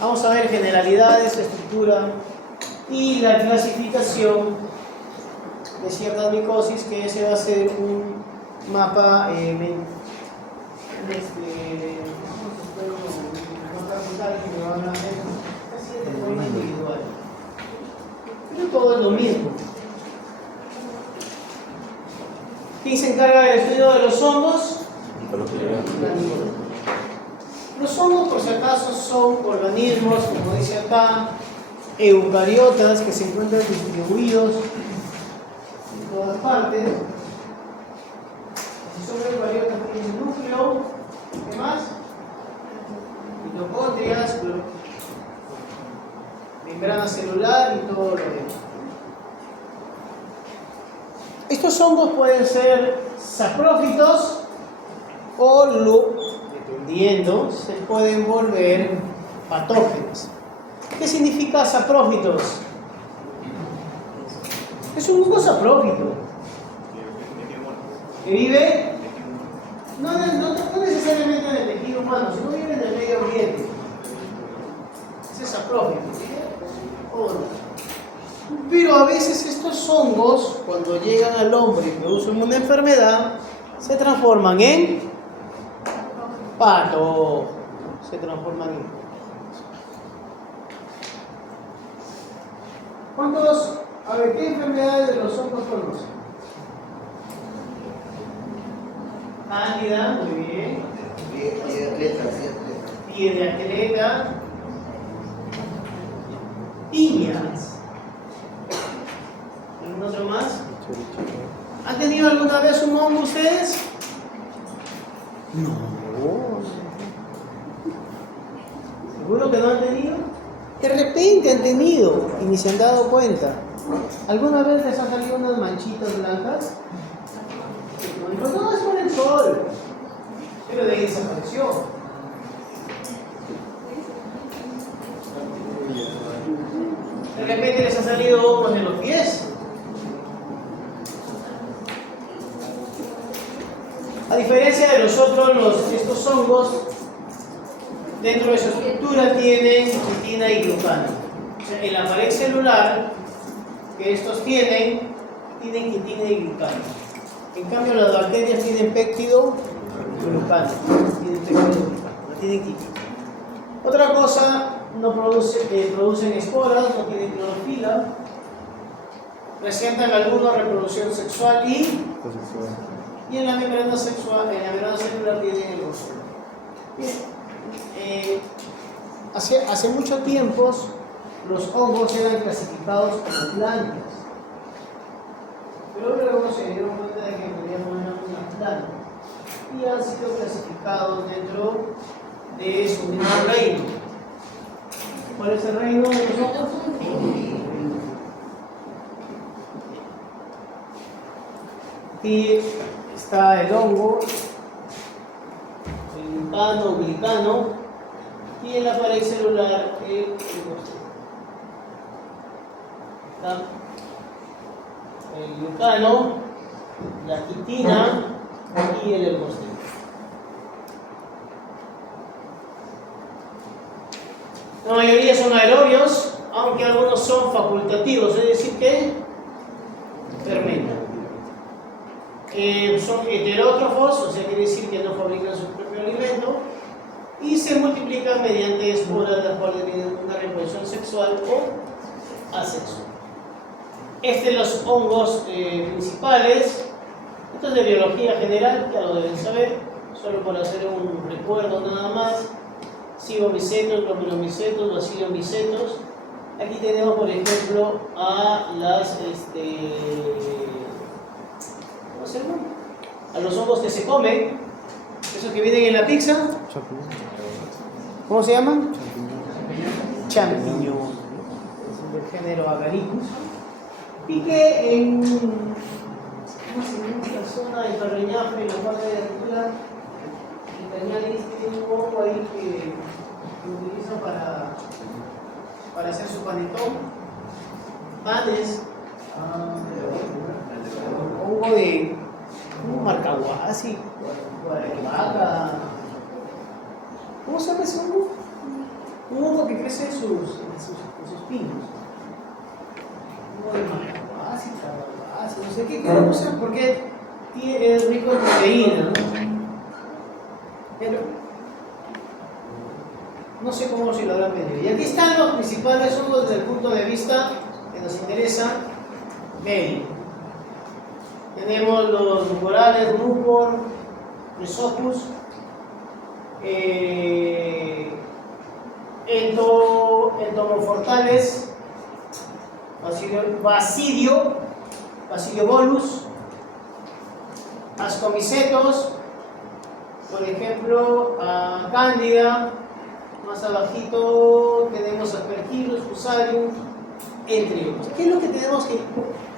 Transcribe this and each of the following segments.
Vamos a ver generalidades, estructura y la clasificación de ciertas micosis, que ese va a ser un mapa que me van a hacer casi de forma individual. Pero todo es lo mismo. ¿Quién se encarga del estudio de los hongos? Los hongos, por si acaso, son organismos, como dice acá, eucariotas que se encuentran distribuidos en todas partes. Si son eucariotas, tienen núcleo, ¿qué más? Mitocondrias, membrana celular y todo lo demás. Estos hongos pueden ser saprófitos o, dependiendo, se pueden volver patógenos. ¿Qué significa saprófitos? Es un hongo saprófito que vive no necesariamente en el tejido humano, sino vive en el medio ambiente. Ese es saprófito. Pero a veces estos hongos, cuando llegan al hombre y producen una enfermedad, se transforman en patógenos. Se transforman en ¿cuántos? A ver, ¿qué enfermedades de los hongos conocen? Cándida, muy bien. Pie de atleta. Piñas. ¿Algún otro más? ¿Han tenido alguna vez un hongo ustedes? No. ¿Seguro que no han tenido? De repente han tenido y ni se han dado cuenta. ¿Alguna vez les han salido unas manchitas blancas? No, es por el sol. Pero de ahí desapareció. De repente les ha salido hongos en los pies. A diferencia de los otros, estos hongos, dentro de su estructura tienen quitina y glucano. O sea, en la pared celular que estos tienen quitina y glucano. En cambio, las bacterias tienen péptido glucano. No tienen quitina. Otra cosa, no producen esporas, no tienen clorofila, presentan alguna reproducción sexual y en la membrana celular tienen el gosolo. Bien, hace mucho tiempo los hongos eran clasificados como plantas, pero luego se dieron cuenta de que podían poner unas plantas y han sido clasificados dentro de su mismo reino. ¿Cuál es el reino de los hongos? Aquí está el hongo, el glucano, glicano, y en la pared celular el glucósido. Está el glucano, la quitina y el ergóstico. La mayoría son aerobios, aunque algunos son facultativos, es decir que fermentan. Son heterótrofos, o sea, quiere decir que no fabrican su propio alimento y se multiplican mediante esporas, las cuales tienen una reproducción sexual o asexual. Los hongos principales, esto es de biología general, ya lo deben saber, solo por hacer un recuerdo nada más. Cibomicetos, glomerulomicetos, baciliomicetos. Aquí tenemos, por ejemplo, a las ¿cómo se llama? A los hongos que se comen, esos que vienen en la pizza. ¿Cómo se llaman? Champiñón. Es del género Agaricus. Y que en la zona de Carreñafe, en la parte de la cultura, en Cañales, tiene un hongo ahí que utilizan para hacer su panetón, panes, hongo de marcahuasi, vaca. ¿Cómo se llama ese hongo? Un hongo que crece en sus pinos. Muy base, no sé qué queremos hacer porque es rico en proteína, ¿no? Pero no sé cómo se lo habrán medido. Y aquí están los principales hongos desde el punto de vista que nos interesa medio. Tenemos los mucorales, mucor, Rhizopus, entomofortales, Basidiolus, Ascomicetos, por ejemplo, Cándida, más abajito tenemos Aspergillus, Fusarium, entre otros. ¿Qué es lo que tenemos que...?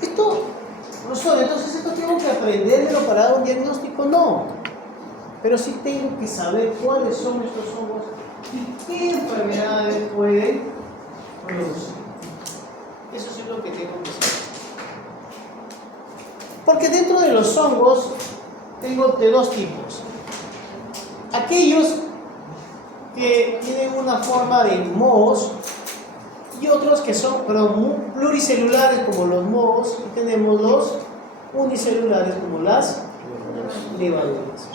Esto, profesor, entonces esto tengo que aprendérmelo para dar un diagnóstico, no. Pero sí tengo que saber cuáles son estos hongos y qué enfermedades pueden producir. Eso es lo que tengo que saber. Porque dentro de los hongos tengo de dos tipos. Aquellos que tienen una forma de mohos y otros que son pluricelulares como los mohos, y tenemos los unicelulares como las levaduras.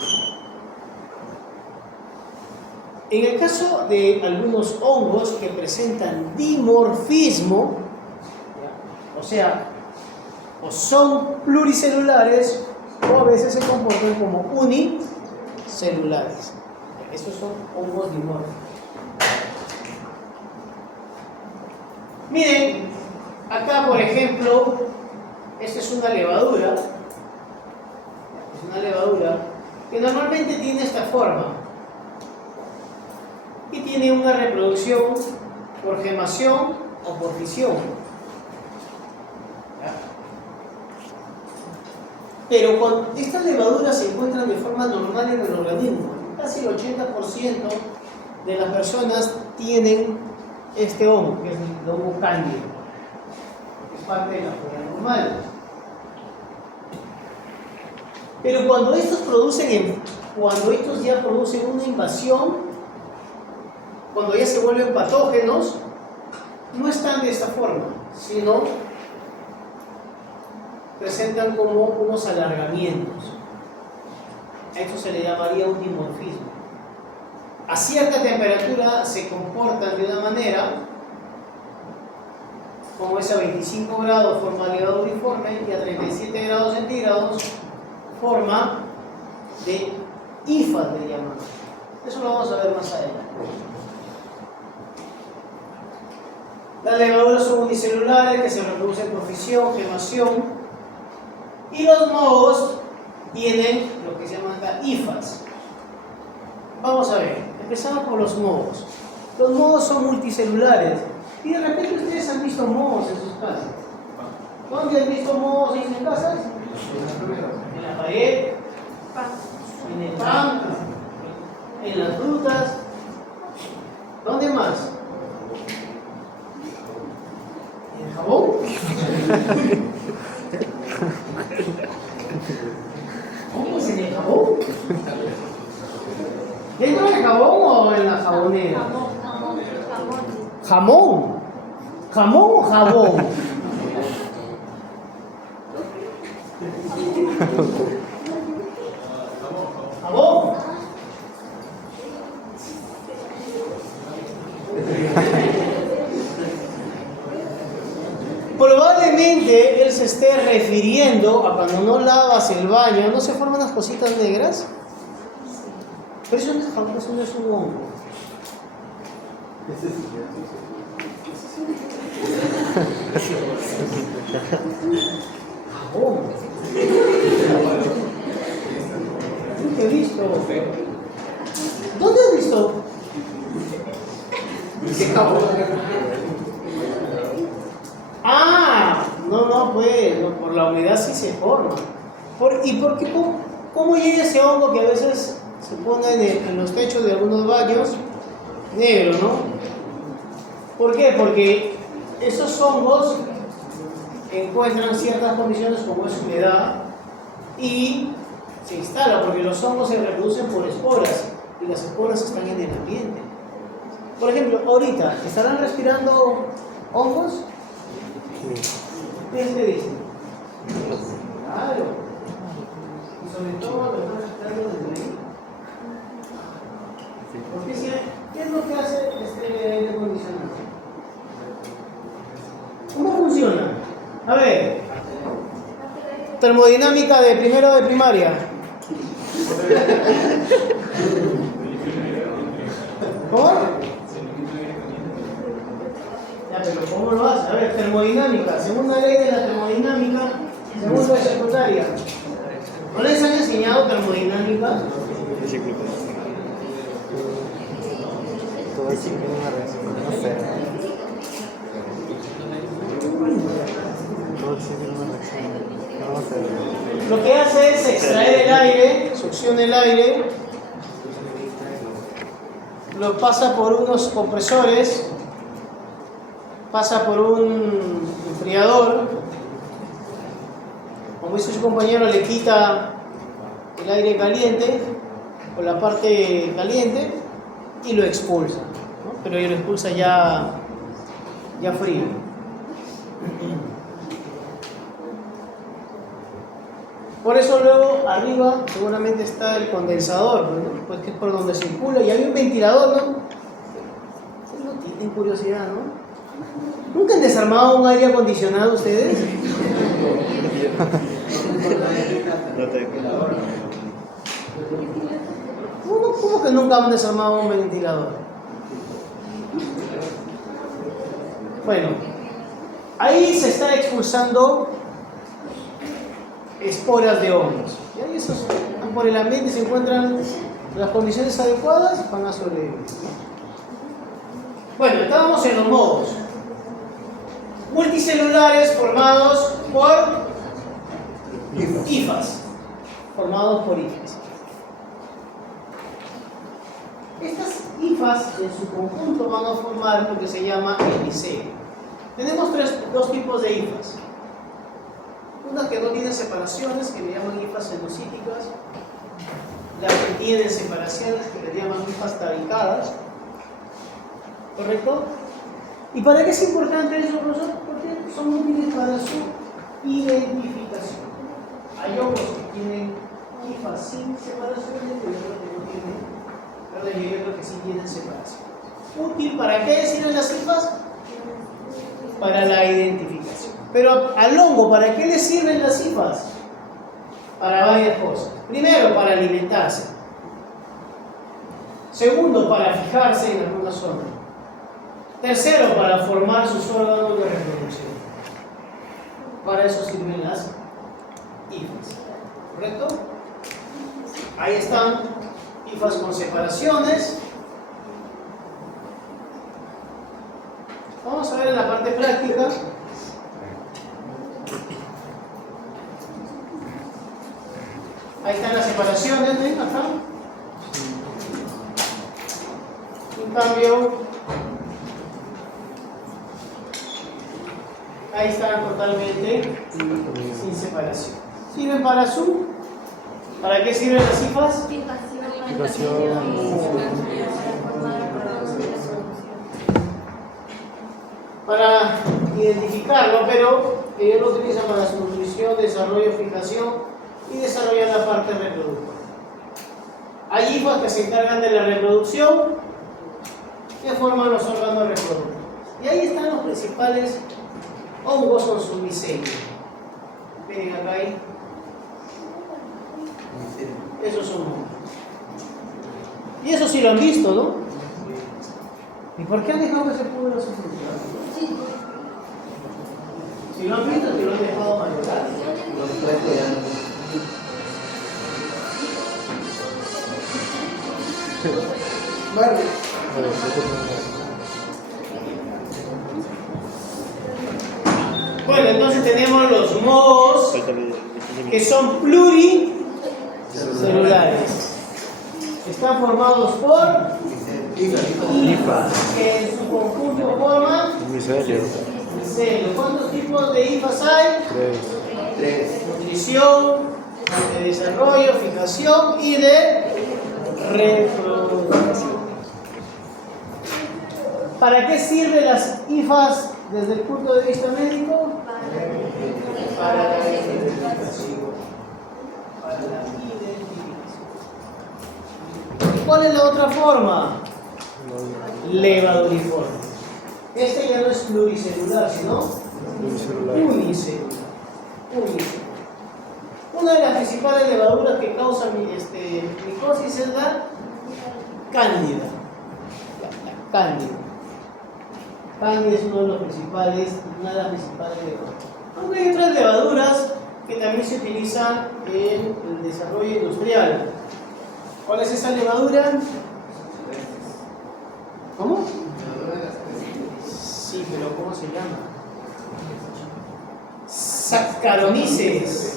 En el caso de algunos hongos que presentan dimorfismo, o sea, o son pluricelulares o a veces se comportan como unicelulares. Estos son hongos dimórficos. Miren, acá por ejemplo, esta es una levadura. Es una levadura que normalmente tiene esta forma y tiene una reproducción por gemación o por fisión. Pero cuando estas levaduras se encuentran de forma normal en el organismo, casi el 80% de las personas tienen este hongo, que es el hongo cándido, que es parte de la flora normal. Pero cuando estos ya producen una invasión, cuando ya se vuelven patógenos, no están de esta forma, sino presentan como unos alargamientos. A esto se le llamaría un dimorfismo. A cierta temperatura se comportan de una manera, como es a 25 grados forma levadura uniforme y a 37 grados centígrados forma de hifas de llamada. Eso lo vamos a ver más adelante. Las levaduras son unicelulares que se reproducen por fisión, gemación, y los mohos tienen lo que se llaman hifas. Vamos a ver, empezamos por los mohos. Los mohos son multicelulares y de repente ustedes han visto mohos en sus casas. ¿Dónde han visto mohos en sus casas? En la pared, en el pan, en las frutas. ¿Dónde más? ¿En el jabón? ¿Cómo es en el jabón? ¿Dentro del jabón o en la jabonera? Jamón. ¿Jamón o jabón? Jabón. Probablemente él se esté refiriendo a cuando no lavas el baño, ¿no se forman las cositas negras? Pero eso no es jabón, eso no es un hongo. Jabón. ¿Qué he visto? ¿Dónde has visto? ¿Qué jabón? Ah, no, pues, no, por la humedad sí se forma. ¿Y por qué? ¿Cómo llega ese hongo que a veces se pone en los techos de algunos baños? Negro, ¿no? ¿Por qué? Porque esos hongos encuentran ciertas condiciones como es humedad y se instala, porque los hongos se reproducen por esporas y las esporas están en el ambiente. Por ejemplo, ahorita, ¿estarán respirando hongos? ¿Qué se dice? Claro. Y sobre todo lo están respirando desde ahí. Porque ¿qué es lo que hace este aire acondicionado? ¿Cómo funciona? A ver, termodinámica de primero de primaria. ¿Cómo? Ya, pero ¿cómo lo hace? A ver, termodinámica, segunda ley de la termodinámica, segunda de secundaria. ¿No les han enseñado termodinámica? Todo ciclo de una reacción, no sé. Todo ciclo de una reacción, no sé. Lo que hace es extraer el aire, succiona el aire, lo pasa por unos compresores, pasa por un enfriador, como dice su compañero, le quita el aire caliente o la parte caliente y lo expulsa, ¿no? Pero lo expulsa ya frío. Por eso luego arriba seguramente está el condensador, ¿no? Pues que es por donde circula, y hay un ventilador, ¿no? No tienen curiosidad, ¿no? ¿Nunca han desarmado un aire acondicionado ustedes? ¿Cómo que nunca han desarmado un ventilador? Bueno, ahí se está expulsando esporas de hongos. Y ahí esos van por el ambiente y se encuentran las condiciones adecuadas, van a sobrevivir. Bueno, estábamos en los modos multicelulares formados por hifas. Estas hifas en su conjunto van a formar lo que se llama el micelio. Tenemos dos tipos de hifas. Una que no tienen separaciones, que le llaman hifas endocíticas. Las que tienen separaciones, que le llaman hifas tabicadas. ¿Correcto? ¿Y para qué es importante eso, profesor? Porque son útiles para su identificación. Hay hongos que tienen hifas sin separaciones y otros que no tienen. Perdón, y otros que sí tienen separación. ¿Útil para qué sirven las hifas? Para la identificación. Pero al hongo, ¿para qué le sirven las hifas? Para varias cosas. Primero, para alimentarse. Segundo, para fijarse en alguna zona. Tercero, para formar sus órganos de reproducción. Para eso sirven las hifas. ¿Correcto? Ahí están hifas con separaciones. Vamos a ver en la parte práctica. Ahí están las separaciones, ¿ven acá? En cambio, ahí están totalmente sin separación. ¿Sirven para su? ¿Para qué sirven las hifas? Para identificarlo, pero ellos lo utilizan para su nutrición, desarrollo, fijación y desarrollar la parte reproductora. Hay hifas que se encargan de la reproducción, que forman los órganos reproductores. Y ahí están los principales hongos con su micelio. Miren acá ahí. Esos son hongos. Y eso sí lo han visto, ¿no? ¿Y por qué han dejado que se pudra su fruta? Si lo han visto, si lo han dejado madurar. Vale. Bueno, entonces tenemos los mohos que son pluricelulares. Están formados por hifas, que en su conjunto forman micelio. ¿Cuántos tipos de hifas hay? Tres. Nutrición, de desarrollo, fijación y de reproducción. ¿Para qué sirven las hifas desde el punto de vista médico? Para la identificación. Para la identificación. ¿Y cuál es la otra forma? Levaduriforme. Este ya no es pluricelular, sino unicelular. Una de las principales levaduras que causan micosis es la cándida. La cándida. Cándida es una de las principales levaduras. Aunque hay otras levaduras que también se utilizan en el desarrollo industrial. ¿Cuál es esa levadura? ¿Cómo? Sí, pero ¿cómo se llama? Saccharomyces.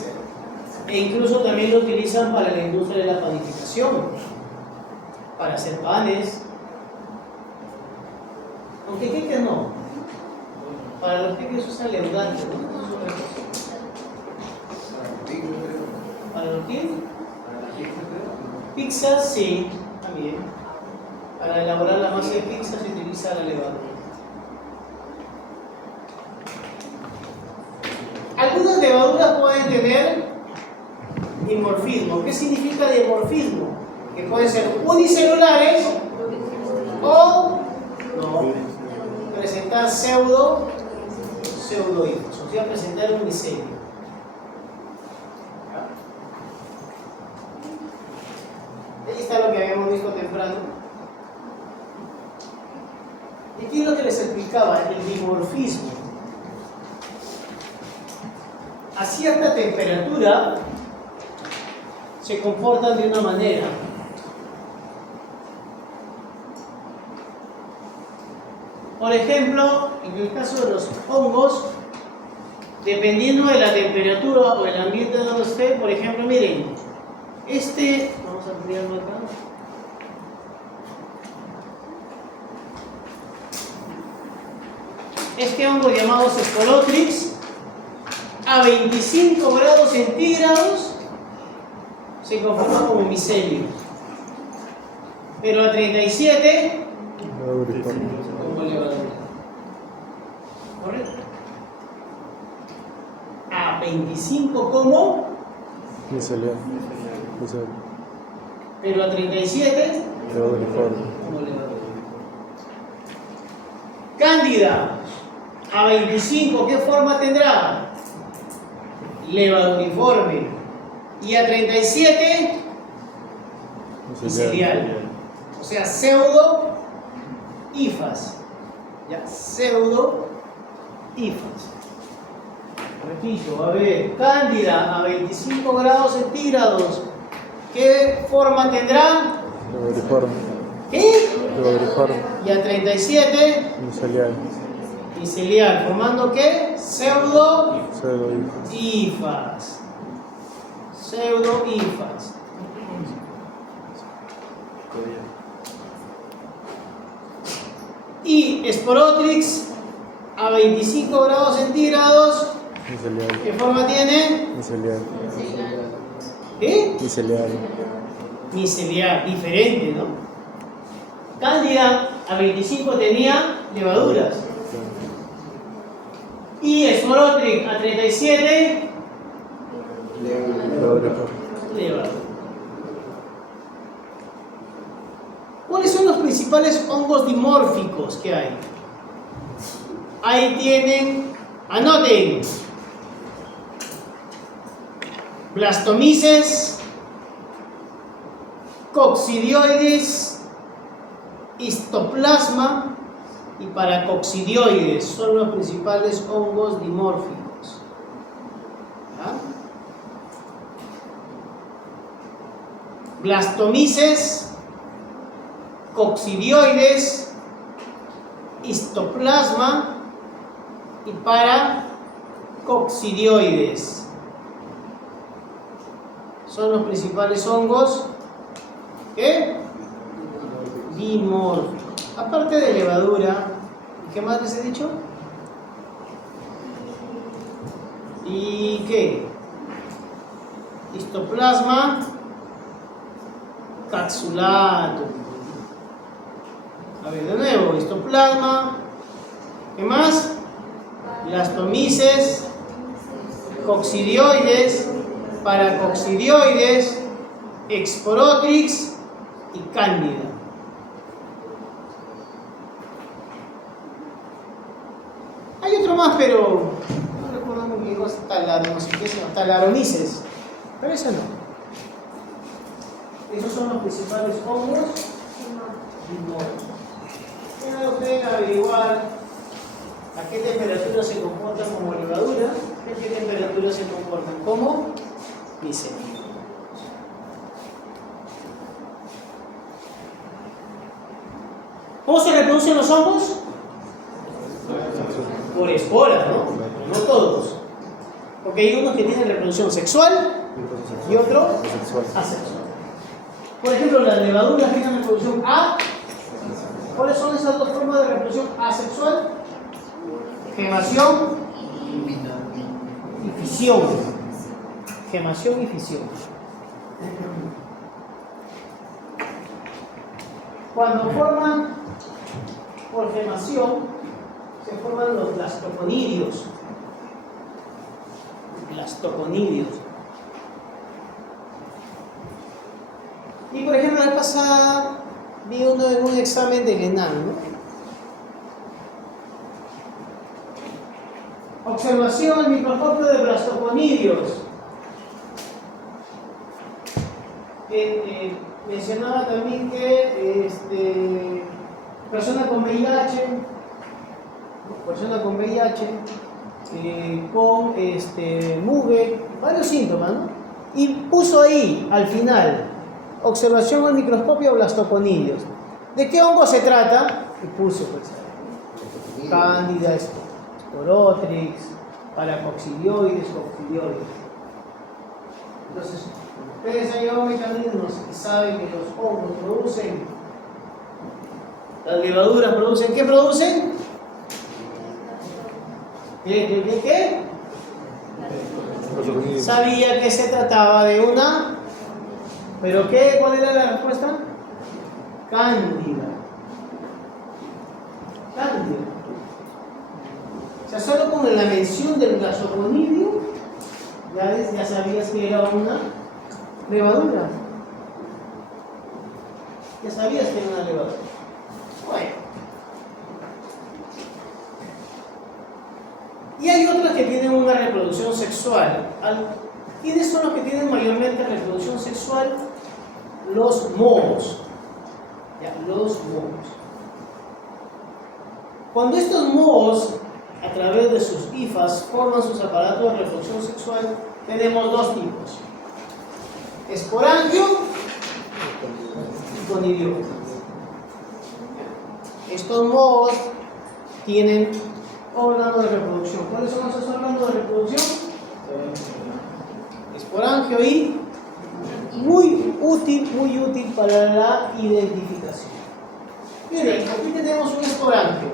E incluso también lo utilizan para la industria de la panificación, para hacer panes. Aunque queques no. Para los queques usan leudante, ¿no? ¿Para los qué? Pizzas, sí, también. Para elaborar la masa de pizza se utiliza la levadura. Algunas levaduras pueden tener dimorfismo. ¿Qué significa dimorfismo? Que pueden ser unicelulares o no, presentar pseudohifos, o sea, presentar un micelio. Ahí está lo que habíamos visto temprano. Y aquí es lo que les explicaba, el dimorfismo. A cierta temperatura se comportan de una manera. Por ejemplo, en el caso de los hongos, dependiendo de la temperatura o el ambiente donde esté, por ejemplo, miren, vamos a ampliarlo acá. Este hongo llamado Sporotrix, a 25 grados centígrados se conforma como micelio, pero a 37 como levadura. ¿Correcto? A 25 como micelio. pero a 37 Levaduriforme. como levadura. Cándida, a 25, ¿qué forma tendrá? Levaduriforme. Y a 37, micelial. O sea, pseudo-hifas. Ya, pseudo-hifas. Repito, a ver, cándida a 25 grados centígrados. ¿Qué forma tendrá? Levaduriforme. ¿Qué? Levaduriforme. Y a 37, Micelial. micelial. ¿Formando qué? Pseudo-hifas. Pseudohifas. Pseudo-hifas. Y Sporotrix a 25 grados centígrados, Micelial. ¿qué forma tiene? Micelial. ¿Qué? Micelial. Micelial, diferente, ¿no? Cándida a 25 tenía levaduras. Y Sporotrix a 37, Levaduriforme. levaduras. ¿Cuáles son los principales hongos dimórficos que hay? Ahí tienen, anoten, Blastomyces, Coccidioides, Histoplasma y Paracoccidioides son los principales hongos dimórficos. ¿Ya? Blastomyces, Coccidioides, Histoplasma y Paracoccidioides son los principales hongos dimórficos. Aparte de levadura, ¿qué más les he dicho? ¿Y qué? Histoplasma capsulatum. A ver, de nuevo. nuevo, histoplasma. ¿Qué más? Blastomices, coccidioides, paracoccidioides, exporotrix y cándida. Hay otro más, pero no recuerdo muy bien, talaronices, pero ese no. Esos son los principales hongos. Tienen ustedes que averiguar a qué temperatura se comportan como levadura, a qué temperatura se comportan como micelio. ¿Cómo se reproducen los hongos? Por esporas, ¿no? No todos. Porque hay unos que tienen reproducción sexual y otro asexual. Por ejemplo, las levaduras tienen reproducción A. ¿Cuáles son esas dos formas de reproducción asexual? Gemación y fisión. Gemación y fisión. Cuando forman por gemación, se forman los blastoconidios. Blastoconidios. Y por ejemplo, la vez pasada vi uno en un examen del ENAM, ¿no? Observación al microscopio de blastoconidios. Mencionaba también que persona con VIH, con MUVE, varios síntomas, ¿no? Y puso ahí, al final, observación al microscopio blastoconidios. ¿De qué hongo se trata? Y puso, pues, cándida, esporotrix, paracoccidioides, coccidioides. Entonces, ustedes han llevado mecanismos y saben que los hongos producen, las levaduras producen, ¿qué producen? ¿Qué? Sabía que se trataba de una, ¿pero qué? ¿Cuál era la respuesta? Cándida. Cándida. O sea, solo con la mención del blastoconidio ya sabías que era una levadura. Ya sabías que era una levadura. Bueno. Y hay otras que tienen una reproducción sexual. ¿Quiénes son los que tienen mayormente reproducción sexual? Los mohos. Ya, los mohos. Cuando estos mohos, a través de sus hifas, forman sus aparatos de reproducción sexual, tenemos dos tipos: esporangio y conidiófilo. Estos mohos tienen órganos de reproducción. ¿Cuáles son esos órganos de reproducción? Esporangio y muy útil para la identificación. Miren, aquí tenemos un esporangio.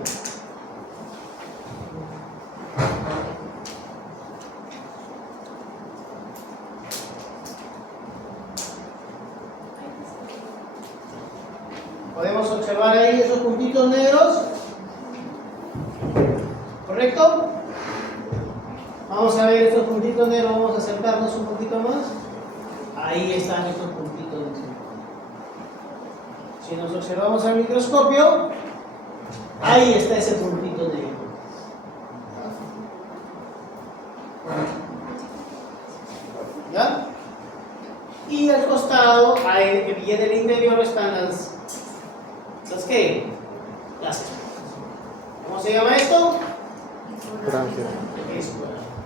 Podemos observar ahí esos puntitos negros. ¿Correcto? Vamos a ver estos puntitos negros, vamos a acercarnos un poquito más. Ahí están estos puntitos negros. Si nos observamos al microscopio, ahí está ese puntito negro. ¿Ya? Y al costado, ahí, que viene del interior, están las ¿qué? Las esporas. ¿Cómo se llama esto?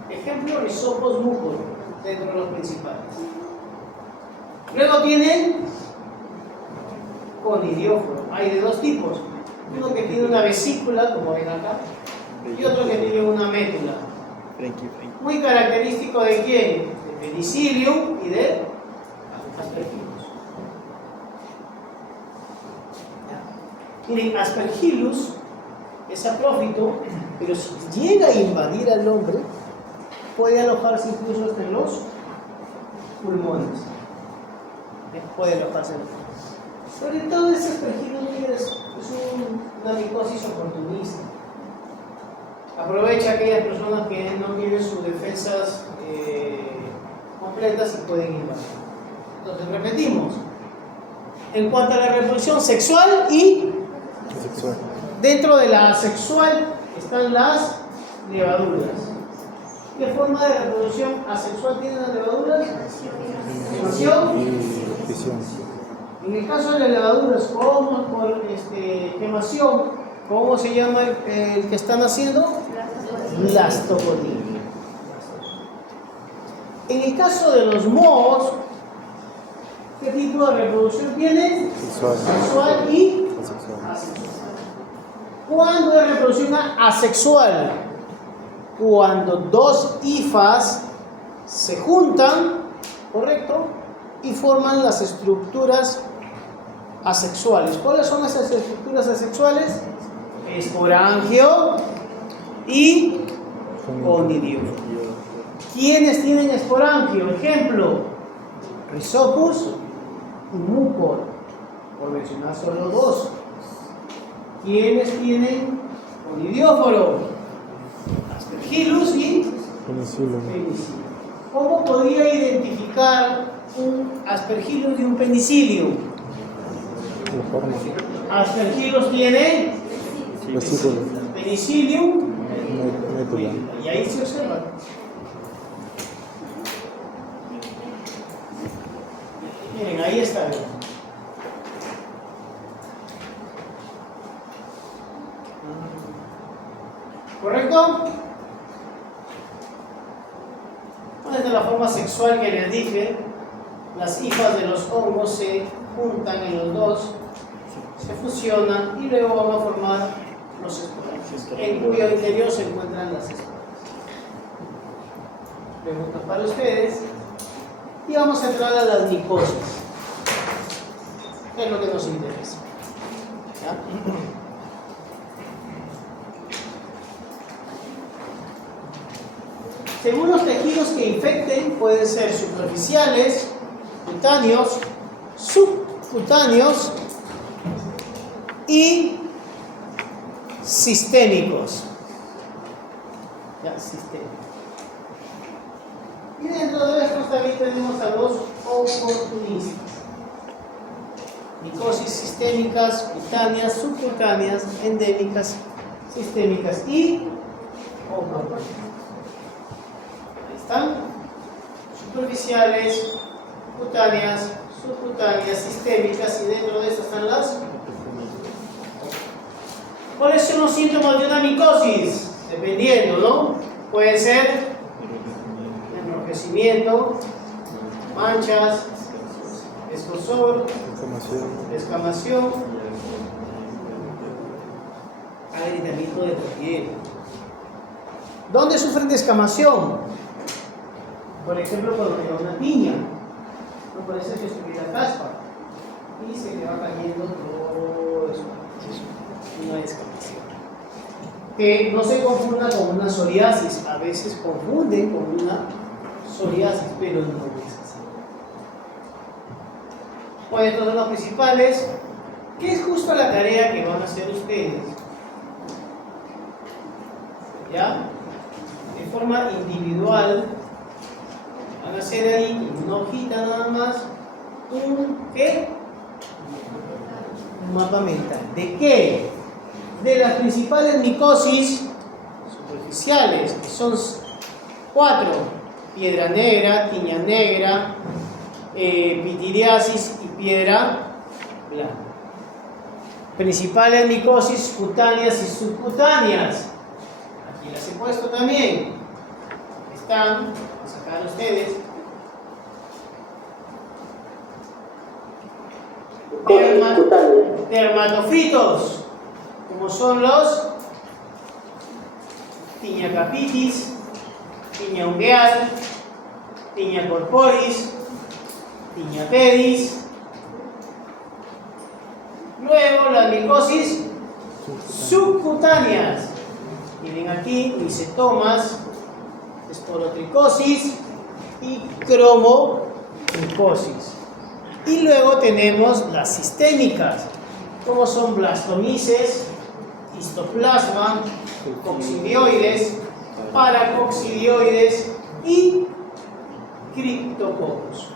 Ejemplo, Rhizopus mucor, dentro de los principales. Luego tienen conidióforo. Hay de dos tipos. Uno que tiene una vesícula, como ven acá, y otro que tiene una médula. Muy característico de quién? De Penicillium y de Aspergillus. Miren, Aspergillus es saprófito, pero si llega a invadir al hombre, puede alojarse incluso hasta en los pulmones. Puede alojarse en los pulmones. Sobre todo ese Aspergillus una micosis oportunista. Aprovecha a aquellas personas que no tienen sus defensas completas y pueden invadir. Entonces, repetimos. En cuanto a la reproducción sexual y Asexual. dentro de la asexual están las levaduras. ¿Qué forma de reproducción asexual tienen las levaduras? Quemación. Y fisión. En el caso de las levaduras, ¿cómo por quemación? ¿Cómo se llama el que están haciendo? Blastoconía. En el caso de los mohos, ¿qué tipo de reproducción tienen? Sexual. Sexual y Asexual. asexual. ¿Cuándo es reproducción asexual? Cuando dos hifas se juntan, ¿correcto? Y forman las estructuras asexuales. ¿Cuáles son esas estructuras asexuales? Esporangio y conidióforo. ¿Quiénes tienen esporangio? Ejemplo, Rhizopus y Mucor, por mencionar solo dos. ¿Quiénes tienen conidióforo? Aspergillus y Penicillium. Penicillium. ¿Cómo podría identificar un Aspergillus de un Penicillium? La forma. Aspergillus tiene Vesícula. Penicillium Médula. y ahí se observa. Miren, ahí está bien. ¿Correcto? Esta es la forma sexual que les dije. Las hifas de los hongos se juntan en los dos, se fusionan y luego van a formar los esporangios, en cuyo interior se encuentran las esporas. Preguntas para ustedes. Y vamos a entrar a las micosis, que es lo que nos interesa. ¿Ya? Según los tejidos que infecten, pueden ser superficiales, cutáneos, subcutáneos y sistémicos. Ya, sistémicos. Y dentro de estos también tenemos a los oportunistas. Micosis sistémicas, cutáneas, subcutáneas, endémicas, sistémicas y oportunistas. Ahí están. Superficiales, cutáneas, subcutáneas, sistémicas y dentro de estas están las. ¿Cuáles son los síntomas de una micosis? Dependiendo, ¿no? Puede ser enrojecimiento, manchas, escozor, descamación, agrietamiento de la piel. ¿Dónde sufren descamación? Por ejemplo, cuando te da una piña, no parece que estuviera caspa y se le va cayendo todo eso. Una descamación. Que no se confunda con una psoriasis, a veces confunden con una psoriasis, pero no es así. Bueno, estos son los principales, que es justo la tarea que van a hacer ustedes. ¿Ya? De forma individual, van a hacer ahí en una hojita nada más ¿qué? Un mapa mental. ¿De qué? De las principales micosis superficiales, que son 4: piedra negra, tiña negra, pitiriasis y piedra blanca. Principales micosis cutáneas y subcutáneas. Aquí las he puesto también. Están, a sacar ustedes. Dermatofitos, como son los tiña capitis, tiña ungueal, tiña corporis, tiña pedis. Luego las micosis subcutáneas. Tienen aquí micetomas, esporotricosis y cromomicosis. Y luego tenemos las sistémicas, como son blastomices, histoplasma, coccidioides, paracoccidioides y criptococos.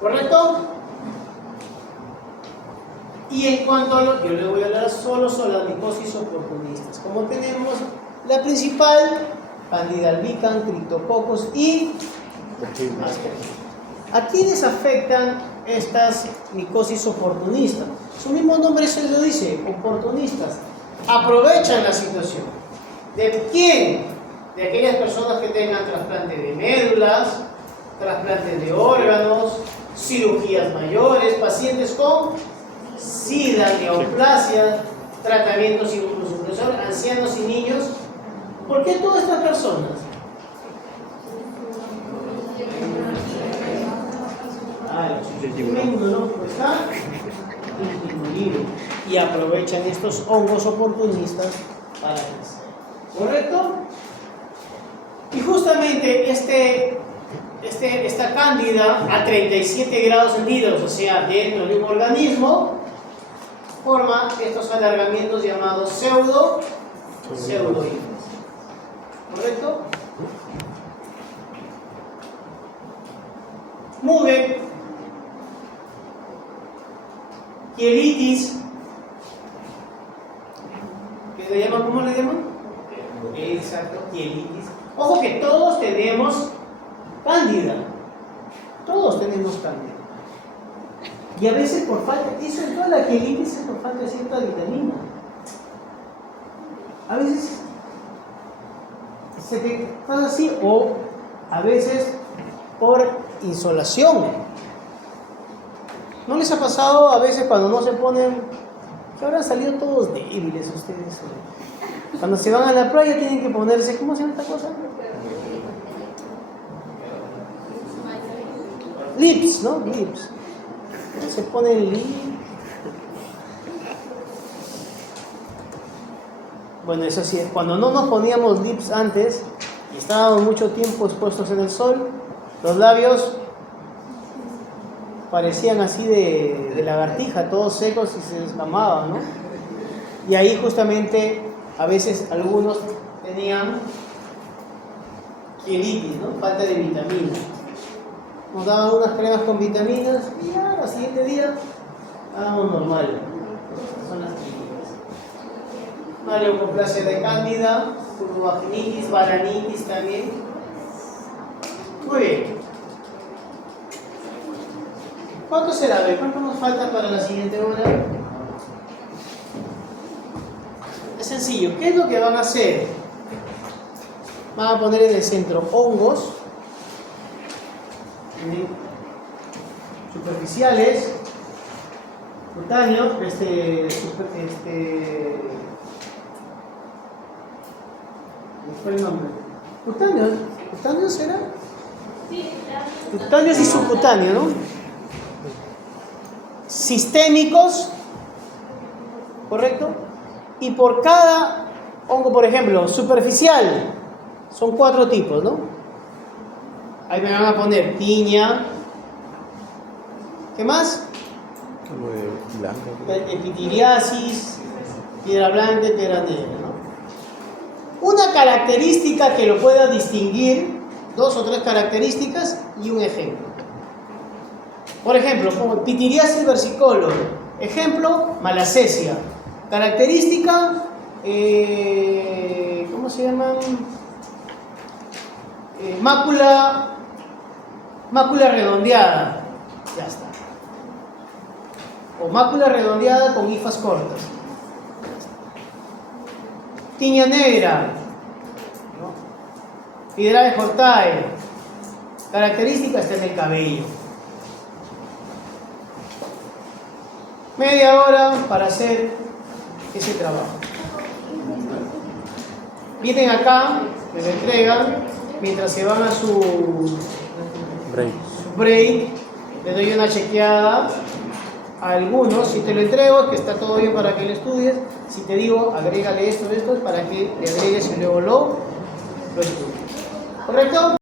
¿Correcto? Y en cuanto a lo, yo le voy a hablar solo sobre las micosis oportunistas. Como tenemos la principal, Candida albicans, criptococos y Aspergillus. ¿A quiénes afectan estas micosis oportunistas? Su mismo nombre se lo dice, oportunistas. Aprovechan la situación. ¿De quién? De aquellas personas que tengan trasplante de médulas, trasplantes de órganos, cirugías mayores, pacientes con SIDA, neoplasia, tratamientos inmunosupresores, ancianos y niños. ¿Por qué todas estas personas? El sistema inmunológico está disminuido y aprovechan estos hongos oportunistas para crecer. ¿Correcto? Y justamente esta cándida a 37 grados centígrados, o sea, dentro de un organismo, forma estos alargamientos llamados pseudohifas. ¿Correcto? Mube, Kielitis, ¿qué le llaman? ¿Cómo le llaman? Exacto, Kielitis. Ojo que todos tenemos cándida. Todos tenemos cándida. Y a veces por falta, eso es toda la Kielitis es por falta de cierta vitamina. A veces se te pasa así, o a veces por insolación. ¿No les ha pasado a veces cuando no se ponen, que habrán salido todos débiles ustedes? Cuando se van a la playa tienen que ponerse, ¿cómo se llama esta cosa? Lips, ¿no? Lips. Se ponen lips. Bueno, eso sí, cuando no nos poníamos lips antes y estábamos mucho tiempo expuestos en el sol, los labios parecían así de lagartija, todos secos y se descamaban, ¿no? Y ahí justamente a veces algunos tenían Kielitis, ¿no? Falta de vitamina. Nos daban unas cremas con vitaminas y ya al siguiente día estábamos normal. Estas son las clínicas. Una leucoplasia de cándida, curvovaginitis, balanitis también. Muy bien. ¿Cuánto será? A ver, ¿cuánto nos falta para la siguiente hora? Es sencillo. ¿Qué es lo que van a hacer? Van a poner en el centro hongos superficiales, cutáneos, ¿cuál es el nombre? ¿Cutáneos será? Sí, cutáneos y subcutáneos, ¿no? Sistémicos, ¿correcto? Y por cada hongo, por ejemplo, superficial, son 4 tipos, ¿no? Ahí me van a poner tiña. ¿Qué más? Epitiriasis, piedra blanca y piedra negra, ¿no? Una característica que lo pueda distinguir, 2 o 3 características y un ejemplo. Por ejemplo, como epitiriasis versicolor. Ejemplo, malacesia. Característica, ¿cómo se llaman? Mácula redondeada. Ya está. O mácula redondeada con hifas cortas. Tiña negra, ¿no? Piedra de Hortae. Característica está en el cabello. Media hora para hacer ese trabajo. Vienen acá, les entregan, mientras se van a su break, les doy una chequeada a algunos. Si te lo entrego, que está todo bien para que lo estudies. Si te digo, agrégale esto, es para que le agregues y luego lo estudies. ¿Correcto?